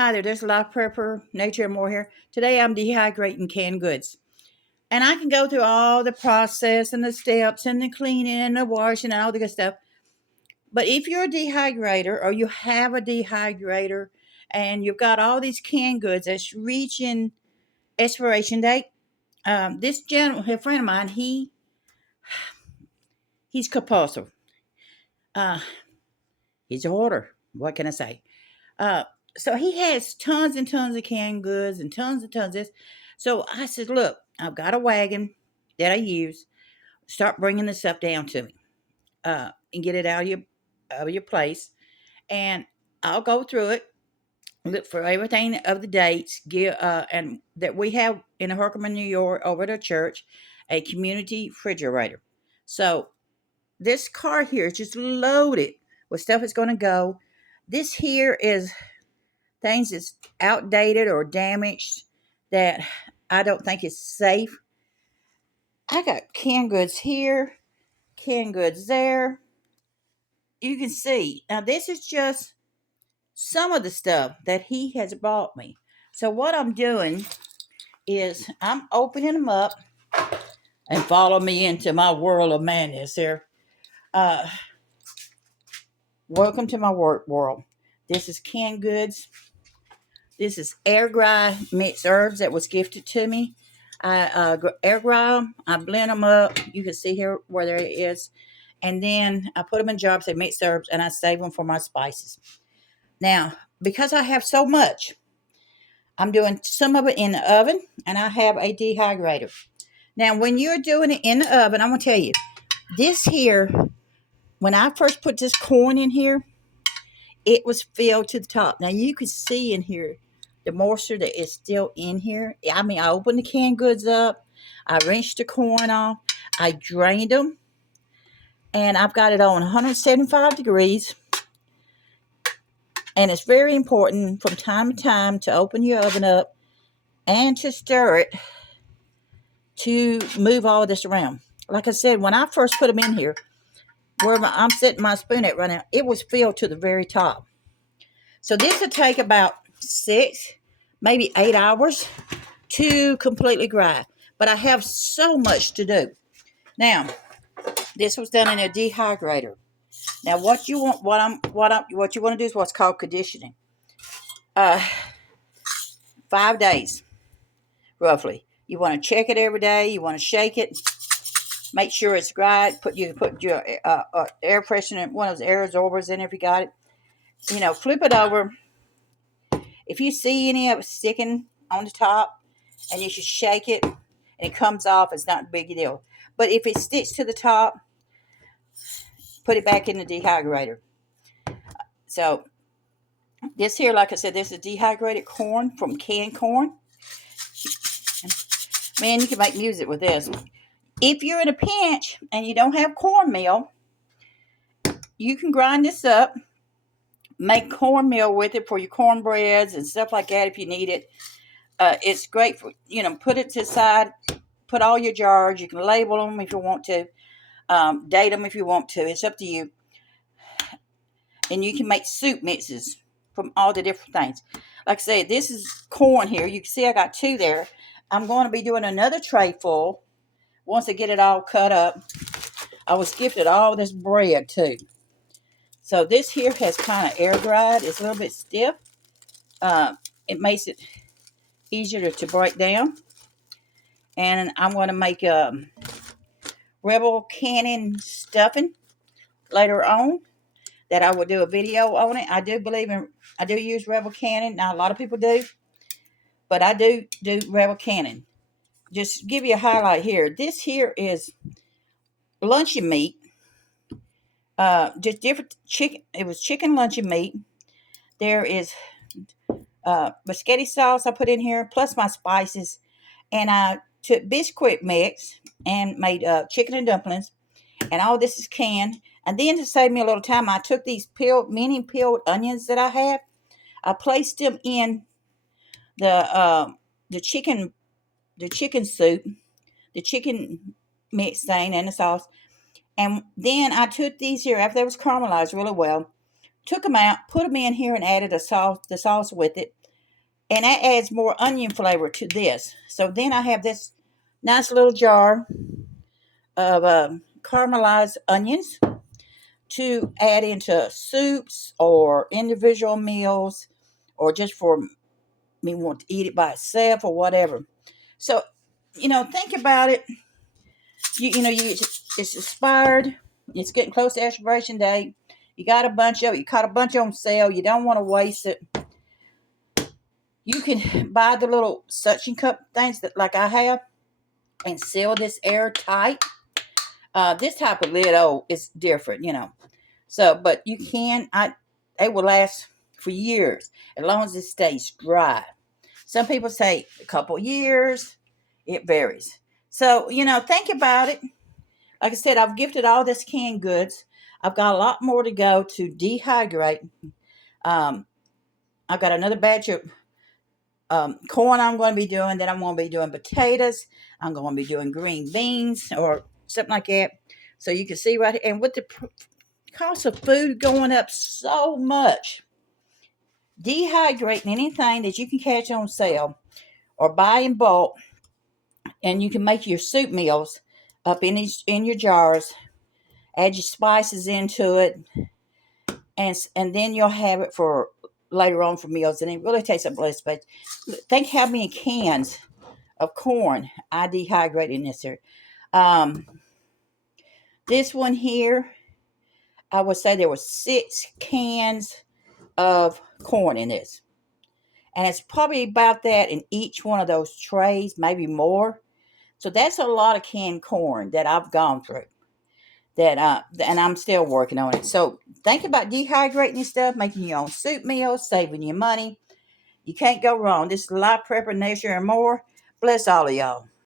Hi there, there's Life Prepper, Nature and More here. Today I'm dehydrating canned goods. And I can go through all the process and the steps and the cleaning and the washing and all the good stuff. But if you're a dehydrator or you have a dehydrator and you've got all these canned goods that's reaching expiration date, this gentleman, a friend of mine, he's compulsive. Uh, he's a hoarder. What can I say? Uh, so he has tons and tons of canned goods and tons and tons of this. So I said, look, I've got a wagon that I use. Start bringing the stuff down to me and get it out of your place. And I'll go through it, look for everything of the dates, and that we have in Herkimer, New York, over at a church, a community refrigerator. So this car here is just loaded with stuff that's going to go. This here is things that's outdated or damaged that I don't think is safe. I got canned goods here, canned goods there. You can see. Now, this is just some of the stuff that he has bought me. So, what I'm doing is I'm opening them up and follow me into my world of madness here. Uh, Welcome to my work world. This is canned goods. This is air dry mixed herbs that was gifted to me. I air dry them. I blend them up. You can see here where there it is. And then I put them in jars of mixed herbs and I save them for my spices. Now, because I have so much, I'm doing some of it in the oven and I have a dehydrator. Now, when you're doing it in the oven, I'm going to tell you, this here, when I first put this corn in here, it was filled to the top. Now, you can see in here the moisture that is still in here. I mean, I opened the canned goods up. I rinsed the corn off. I drained them. And I've got it on 175 degrees. And it's very important from time to time to open your oven up and to stir it to move all this around. Like I said, when I first put them in here, where I'm setting my spoon at right now, it was filled to the very top. So this will take about 6, maybe 8 hours to completely dry. But I have so much to do. Now, this was done in a dehydrator. Now, what you want to do is what's called conditioning. 5 days, roughly. You want to check it every day. You want to shake it. Make sure it's dry. Put your air freshener, one of those air absorbers in if you got it. Flip it over. If you see any of it sticking on the top, and you should shake it, and it comes off, it's not a big deal. But if it sticks to the top, put it back in the dehydrator. So this here, like I said, this is dehydrated corn from canned corn. Man, you can make music with this. If you're in a pinch and you don't have cornmeal, you can grind this up, make cornmeal with it for your cornbreads and stuff like that if you need it. It's great for, put it to the side, put all your jars. You can label them if you want to, date them if you want to. It's up to you. And you can make soup mixes from all the different things. Like I said, this is corn here. You can see I got 2 there. I'm going to be doing another tray full once I get it all cut up. I was gifted all this bread too. So this here has kind of air dried. It's a little bit stiff. It makes it easier to break down. And I'm going to make Rebel Cannon stuffing later on. That I will do a video on it. I do use Rebel Cannon. Now, a lot of people do, but I do Rebel Cannon. Just give you a highlight here. This here is luncheon meat. Just different chicken. It was chicken luncheon meat. There is biscotti sauce I put in here, plus my spices. And I took Bisquick mix and made chicken and dumplings. And all this is canned. And then to save me a little time, I took these mini peeled onions that I have. I placed them in the chicken soup, the chicken mix thing and the sauce. And then I took these here after they was caramelized really well. Took them out, put them in here, and added the sauce with it. And that adds more onion flavor to this. So then I have this nice little jar of caramelized onions to add into soups or individual meals, or just for me want to eat it by itself or whatever. So, think about it. It's expired. It's getting close to expiration date. You got a bunch of it. You caught a bunch on sale. You don't want to waste it. You can buy the little suction cup things that like I have and seal this airtight. This type of lid, is different. So, but you can. It will last for years as long as it stays dry. Some people say a couple years. It varies. So, think about it. Like I said, I've gifted all this canned goods. I've got a lot more to go to dehydrate. Um, I've got another batch of corn I'm going to be doing. Then I'm going to be doing potatoes. I'm going to be doing green beans or something like that. So you can see right here. And with the cost of food going up so much, dehydrating anything that you can catch on sale or buy in bulk, and you can make your soup meals up in your jars. Add your spices into it, and then you'll have it for later on for meals. And it really tastes up less. But think how many cans of corn I dehydrated in this here. Um, this one here, I would say there were 6 cans of corn in this. And it's probably about that in each one of those trays, maybe more. So that's a lot of canned corn that I've gone through. And I'm still working on it. So think about dehydrating your stuff, making your own soup meals, saving your money. You can't go wrong. This is Life Prepper Nation and more. Bless all of y'all.